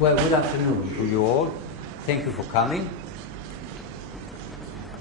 Well, good afternoon to you all. Thank you for coming.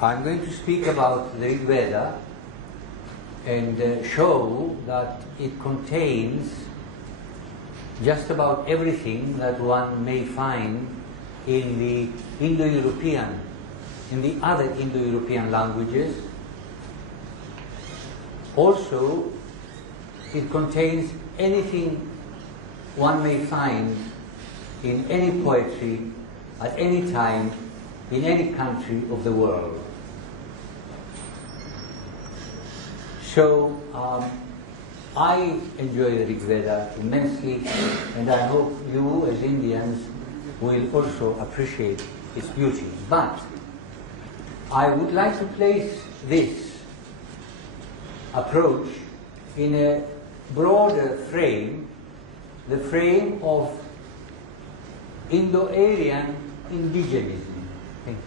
I'm going to speak about the Rigved and show that it contains just about everything that one may find in the Indo-European, in the other Indo-European languages. Also, it contains anything one may find in any poetry at any time in any country of the world. So I enjoy the Rigved immensely, and I hope you as Indians will also appreciate its beauty. But I would like to place this approach in a broader frame, the frame of Indo-Aryan indigenism. Thank you.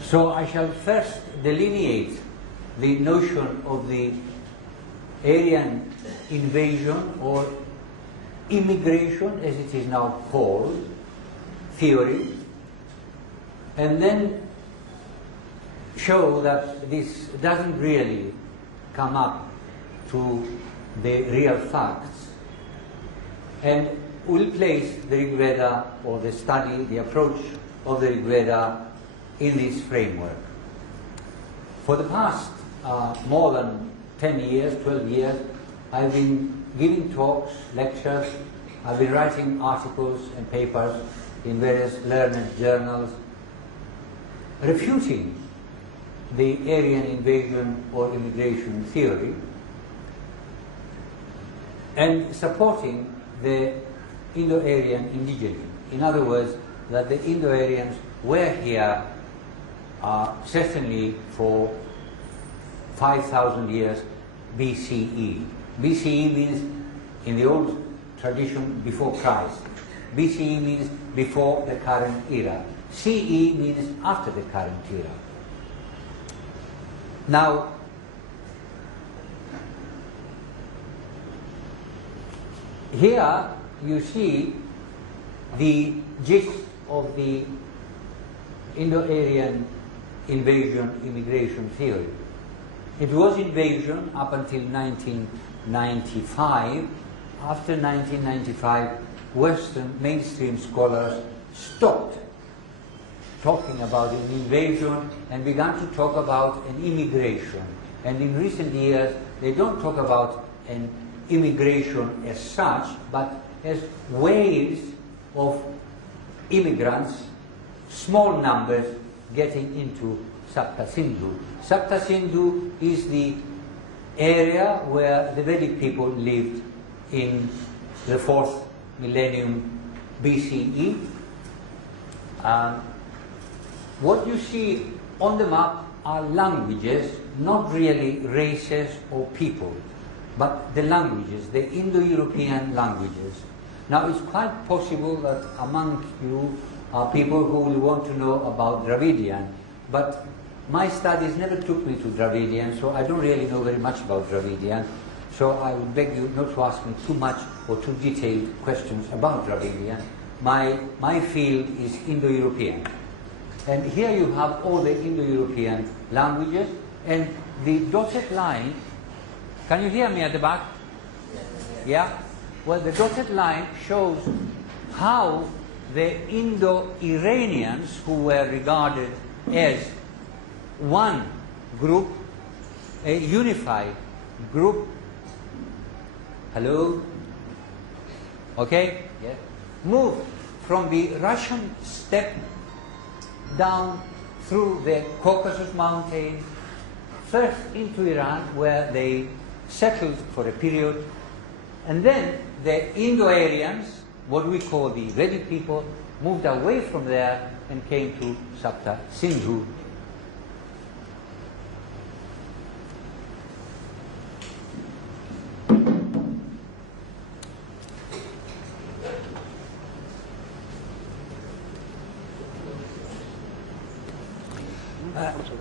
So I shall first delineate the notion of the Aryan invasion or immigration, as it is now called, theory, and then show that this doesn't really come up to the real facts, and will place the Rigved or the study, the approach of the Rigved in this framework. For the past more than 10 years, 12 years, I've been giving talks, lectures, I've been writing articles and papers in various learned journals, refuting the Aryan invasion or immigration theory and supporting the Indo-Aryan indigenism. In other words, that the Indo-Aryans were here certainly for 5,000 years BCE. BCE means, in the old tradition, before Christ. BCE means before the current era. CE means after the current era. Now, here you see the gist of the Indo-Aryan invasion immigration theory. It was invasion up until 1995. After 1995, Western mainstream scholars stopped talking about an invasion and began to talk about an immigration. And in recent years, they don't talk about an immigration as such, but as waves of immigrants, small numbers, getting into Sapta Sindhu. Sapta Sindhu is the area where the Vedic people lived in the 4th millennium BCE. What you see on the map are languages, not really races or people, but the languages, the Indo-European languages. Now, it's quite possible that among you are people who will want to know about Dravidian, but my studies never took me to Dravidian, so I don't really know very much about Dravidian. So I would beg you not to ask me too much or too detailed questions about Dravidian. My field is Indo-European. And here you have all the Indo-European languages, and the dotted line, can you hear me at the back? Yeah? Well, the dotted line shows how the Indo-Iranians, who were regarded as one group, a unified group. Hello? Okay? Yeah. Moved from the Russian steppe down through the Caucasus mountain, first into Iran, where they settled for a period, and then the Indo-Aryans, what we call the Vedic people, moved away from there and came to Sapta Sindhu.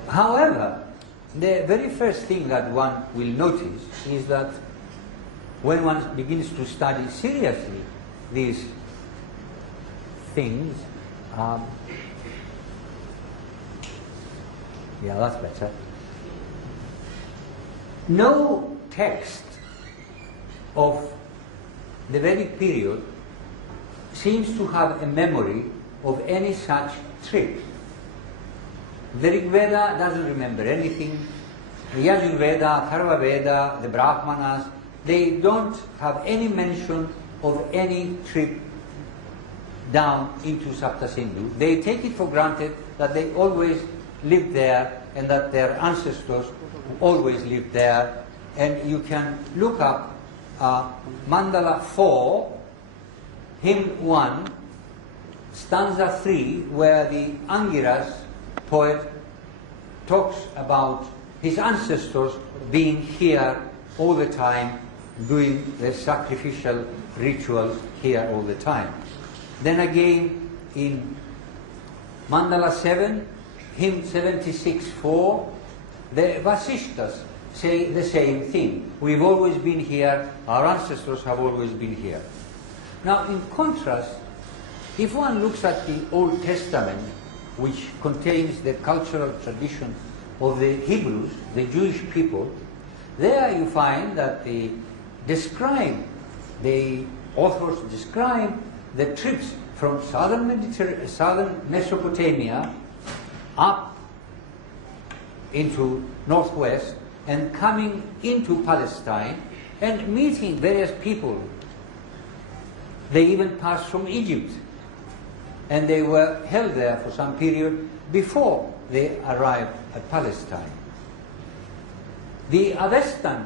However, the very first thing that one will notice is that when one begins to study seriously these things, yeah, that's better. No text of the Vedic period seems to have a memory of any such trip. The Rigved doesn't remember anything. The Yajurveda, Atharva Veda, the Brahmanas, they don't have any mention of any trip down into Saptasindhu. They take it for granted that they always lived there and that their ancestors always lived there. And you can look up Mandala 4, Hymn 1, stanza 3, where the Angiras poet talks about his ancestors being here all the time, doing the sacrificial rituals here all the time. Then again in Mandala 7, hymn 76-4, the Vasishtas say the same thing. We've always been here, our ancestors have always been here. Now in contrast, if one looks at the Old Testament, which contains the cultural tradition of the Hebrews, the Jewish people, there you find that the authors describe the trips from southern Mesopotamia up into northwest and coming into Palestine and meeting various people. They even passed from Egypt, and they were held there for some period before they arrived at Palestine. The Avestan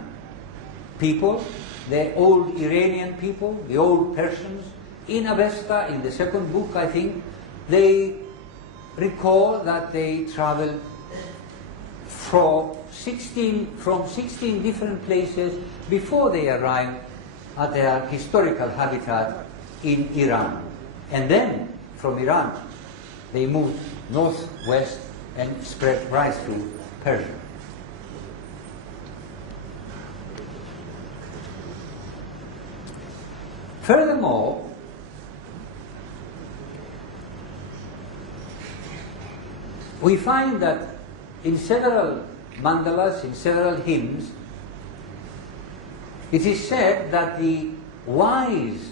people, the old Iranian people, the old Persians, in Avesta, in the second book I think, they recall that they traveled from 16 different places before they arrived at their historical habitat in Iran. And then from Iran they moved northwest and spread right through Persia. Furthermore, we find that in several mandalas, in several hymns, it is said that the wise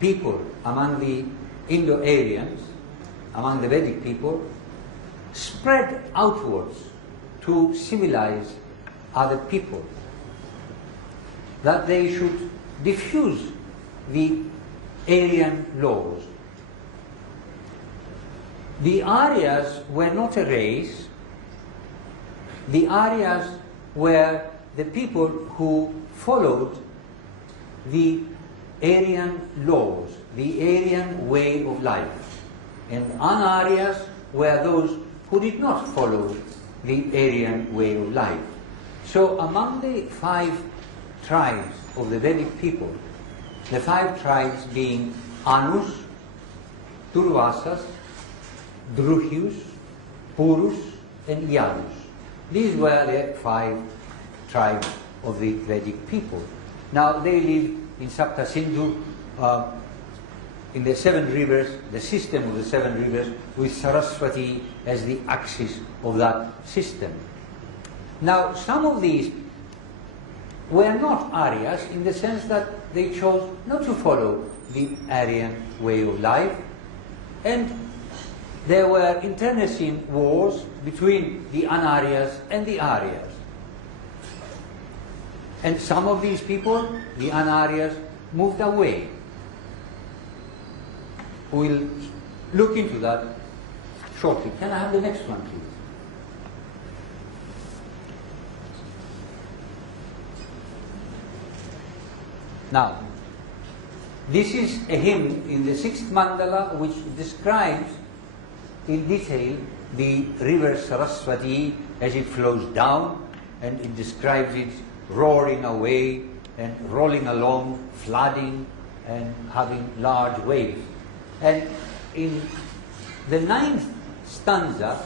people among the Indo-Aryans, among the Vedic people, spread outwards to civilize other people, that they should diffuse the Aryan laws. The Aryas were not a race. The Aryas were the people who followed the Aryan laws, the Aryan way of life. And An-Aryas were those who did not follow the Aryan way of life. So among the 5 tribes of the Vedic people, the 5 tribes being Anus, Durvasas, Druhyus, Purus, and Yadus. These were the 5 tribes of the Vedic people. Now they live in Saptasindhu, in the 7 rivers, the system of the 7 rivers, with Saraswati as the axis of that system. Now some of these were not Aryas in the sense that they chose not to follow the Aryan way of life, and there were internecine wars between the An-Aryas and the Aryas. And some of these people, the An-Aryas, moved away. We'll look into that shortly. Can I have the next one, please? Now, this is a hymn in the 6th mandala which describes in detail the river Saraswati as it flows down, and it describes it roaring away and rolling along, flooding and having large waves. And in the 9th stanza,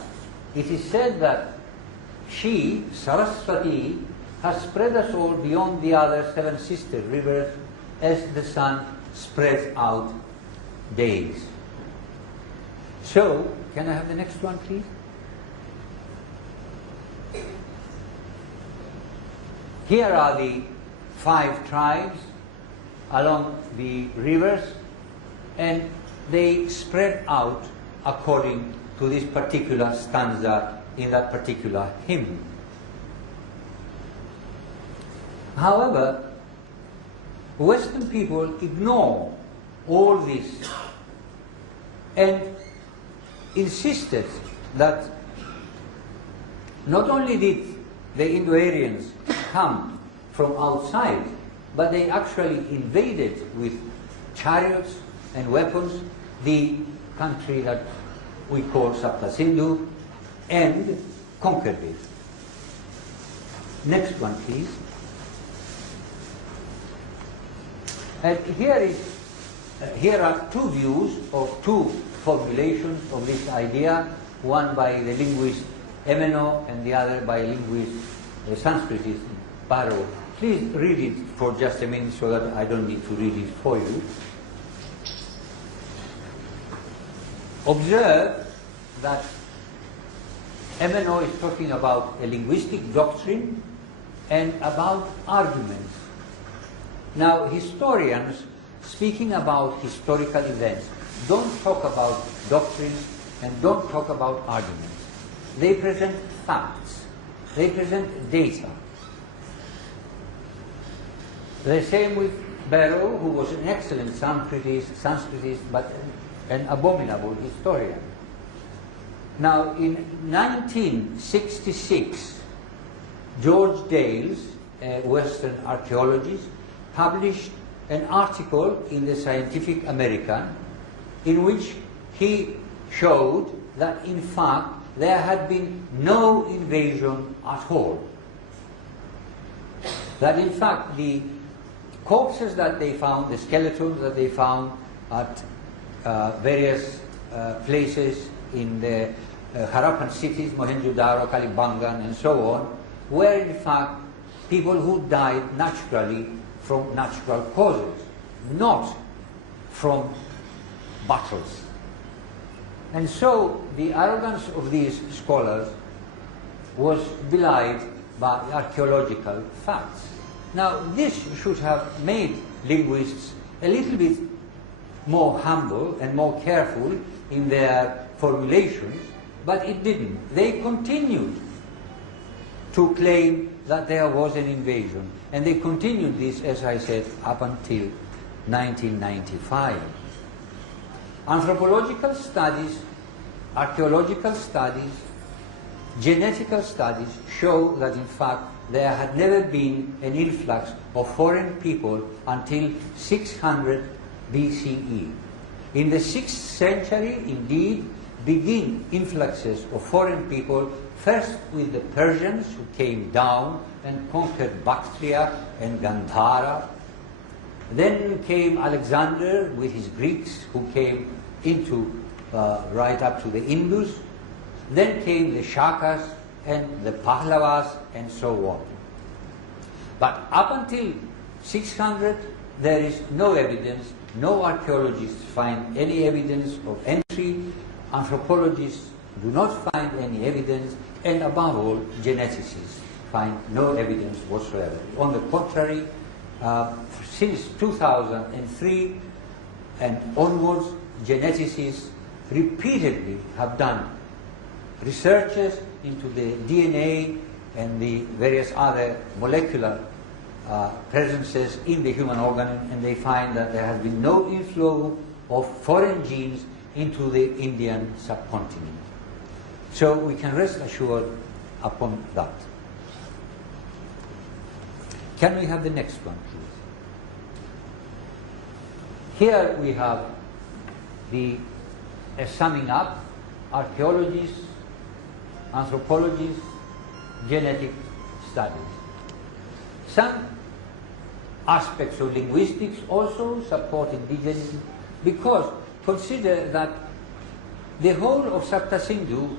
it is said that she, Saraswati, has spread us all beyond the other seven sister rivers as the sun spreads out days. So, can I have the next one, please? Here are the 5 tribes along the rivers, and they spread out according to this particular stanza in that particular hymn. However, Western people ignore all this and insisted that not only did the Indo-Aryans come from outside, but they actually invaded with chariots and weapons the country that we call Sapta Sindhu and conquered it. Next one, please. And here are 2 views of 2 formulations of this idea, one by the linguist Emeno and the other by linguist Sanskritist Barrow. Please read it for just a minute so that I don't need to read it for you. Observe that Emeno is talking about a linguistic doctrine and about arguments. Now, historians, speaking about historical events, don't talk about doctrines and don't talk about arguments. They present facts. They present data. The same with Barrow, who was an excellent Sanskritist, but an abominable historian. Now, in 1966, George Dales, a Western archaeologist, published an article in the Scientific American in which he showed that in fact there had been no invasion at all. That in fact the corpses that they found, the skeletons that they found at various places in the Harappan cities, Mohenjo-Daro, Kalibangan and so on, were in fact people who died naturally from natural causes, not from battles. And so the arrogance of these scholars was belied by archaeological facts. Now, this should have made linguists a little bit more humble and more careful in their formulations, but it didn't. They continued to claim that there was an invasion, and they continued this, as I said, up until 1995. Anthropological studies, archaeological studies, genetical studies show that in fact there had never been an influx of foreign people until 600 BCE. In the 6th century, indeed, begin influxes of foreign people, first with the Persians who came down and conquered Bactria and Gandhara. Then came Alexander with his Greeks who came into right up to the Indus. Then came the Shakas and the Pahlavas and so on. But up until 600 there is no evidence, no archaeologists find any evidence of entry, anthropologists do not find any evidence, and above all, geneticists find no evidence whatsoever. On the contrary, since 2003 and onwards, geneticists repeatedly have done researches into the DNA and the various other molecular presences in the human organism, and they find that there has been no inflow of foreign genes into the Indian subcontinent. So we can rest assured upon that. Can we have the next one, please? Here we have the summing up: archaeologists, anthropologists, genetic studies. Some aspects of linguistics also support indigeneity, because consider that the whole of Sapta Sindhu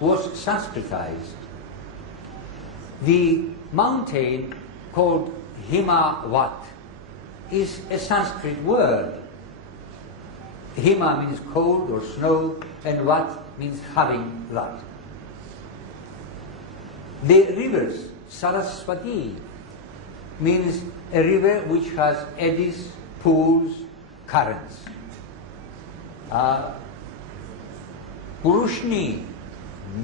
was Sanskritized. The mountain called Himavat is a Sanskrit word. Hima means cold or snow, and Vat means having that. The rivers, Saraswati, means a river which has eddies, pools, currents. Purushni,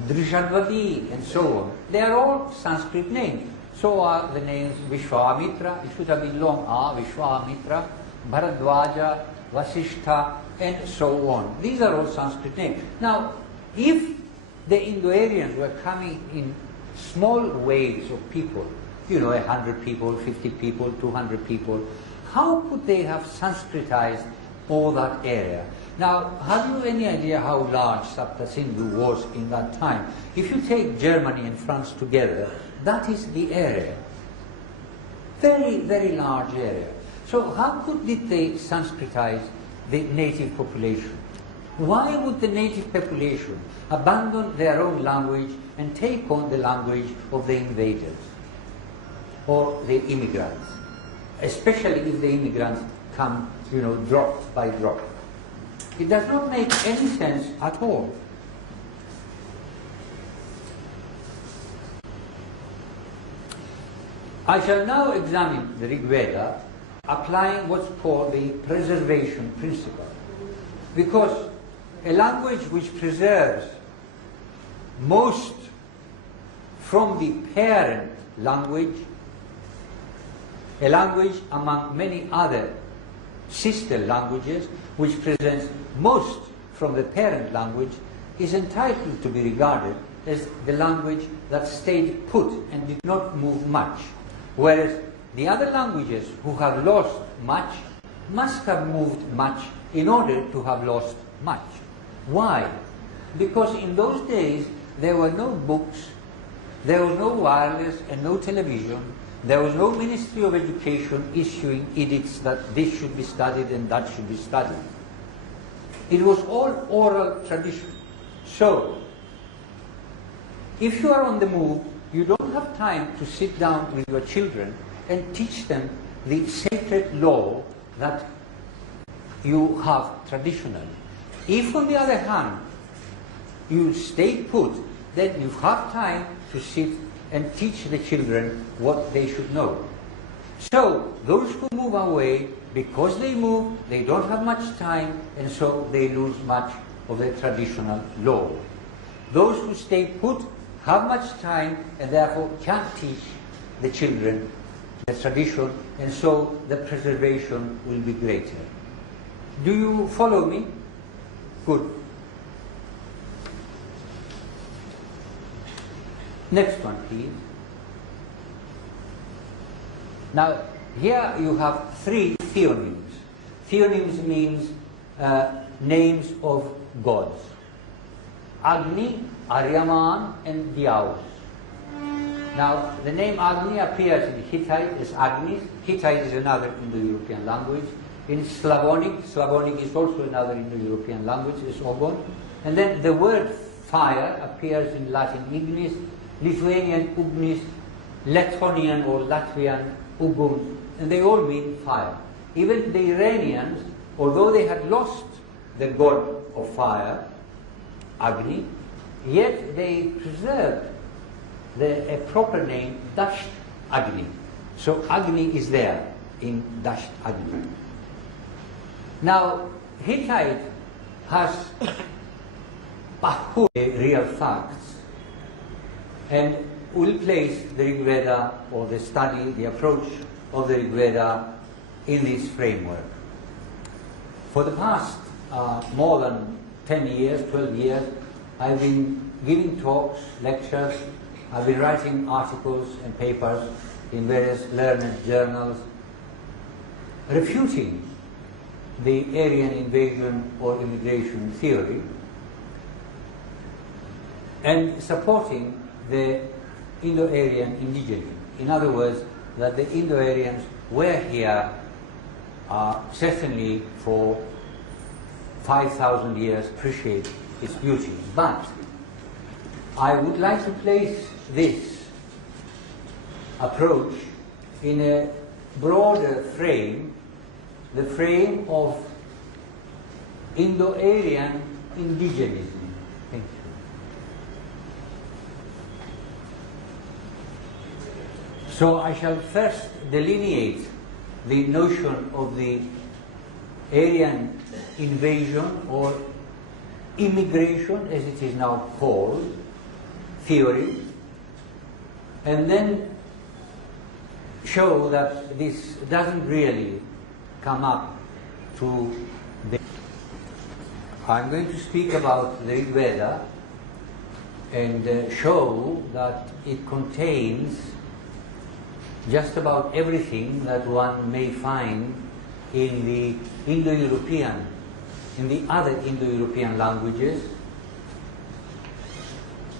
Drishadvati, and so on. They are all Sanskrit names. So are the names Vishwamitra, it should have been long, Vishwamitra, Bharadwaja, Vasishtha, and so on. These are all Sanskrit names. Now, if the Indo-Aryans were coming in small waves of people, 100 people, 50 people, 200 people, how could they have Sanskritized all that area? Now, have you any idea how large Sapta Sindhu was in that time? If you take Germany and France together, that is the area. Very, very large area. So how did they Sanskritize the native population? Why would the native population abandon their own language and take on the language of the invaders or the immigrants? Especially if the immigrants come, drop by drop. It does not make any sense at all. I shall now examine the Rigveda applying what's called the preservation principle. Because a language which preserves most from the parent language, a language among many other sister languages which presents most from the parent language, is entitled to be regarded as the language that stayed put and did not move much. Whereas the other languages who have lost much must have moved much in order to have lost much. Why? Because in those days there were no books, there was no wireless and no television, there was no Ministry of Education issuing edicts that this should be studied and that should be studied. It was all oral tradition. So, if you are on the move, you don't have time to sit down with your children and teach them the sacred law that you have traditionally. If, on the other hand, you stay put, then you have time to sit and teach the children what they should know. So, those who move away, because they move, they don't have much time, and so they lose much of the traditional law. Those who stay put have much time, and therefore can teach the children the tradition, and so the preservation will be greater. Do you follow me? Good. Next one, please. Now, here you have three theonyms. Theonyms means names of gods. Agni, Aryaman, and Dyaus. Now, the name Agni appears in Hittite as Agnis. Hittite is another Indo-European language. In Slavonic is also another Indo-European language, is Ogon. And then the word fire appears in Latin Ignis, Lithuanian Ugnis, Lettonian or Latvian Ugum, and they all mean fire. Even the Iranians, although they had lost the god of fire, Agni, yet they preserved a proper name, Dasht Agni. So Agni is there in Dasht Agni. Now, Hittite has real facts, and will place the Rigveda, or the study, the approach of the Rigveda in this framework. For the past more than 10 years, 12 years, I've been giving talks, lectures, I've been writing articles and papers in various learned journals, refuting the Aryan invasion or immigration theory, and supporting the Indo-Aryan indigenism. In other words, that the Indo-Aryans were here certainly for 5,000 years, appreciate its beauty. But I would like to place this approach in a broader frame, the frame of Indo-Aryan indigenism. Thank you. So I shall first delineate the notion of the Aryan invasion or immigration, as it is now called, theory, and then show that this doesn't really come up to the... I'm going to speak about the Rigved and show that it contains just about everything that one may find in the Indo-European, in the other Indo-European languages.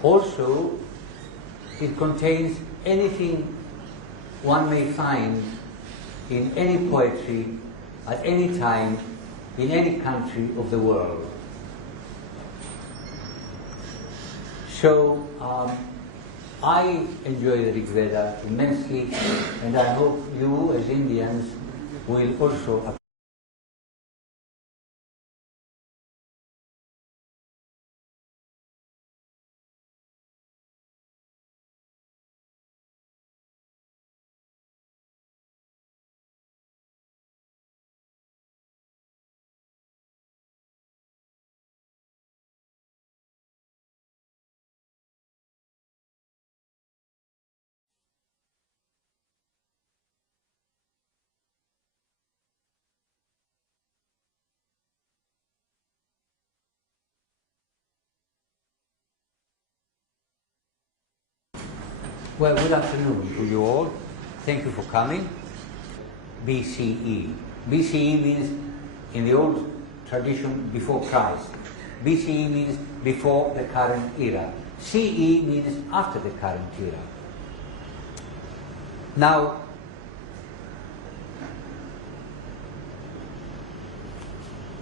Also, it contains anything one may find in any poetry at any time in any country of the world. So I enjoy the Rigved immensely, and I hope you as Indians will also. Well, good afternoon to you all. Thank you for coming. BCE. BCE means, in the old tradition, before Christ. BCE means before the current era. CE means after the current era. Now,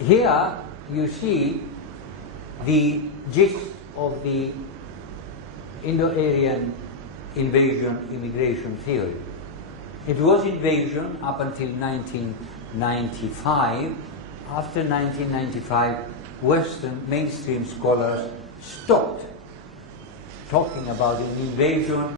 here you see the gist of the Indo-Aryan invasion immigration theory. It was invasion up until 1995. After 1995, Western mainstream scholars stopped talking about an invasion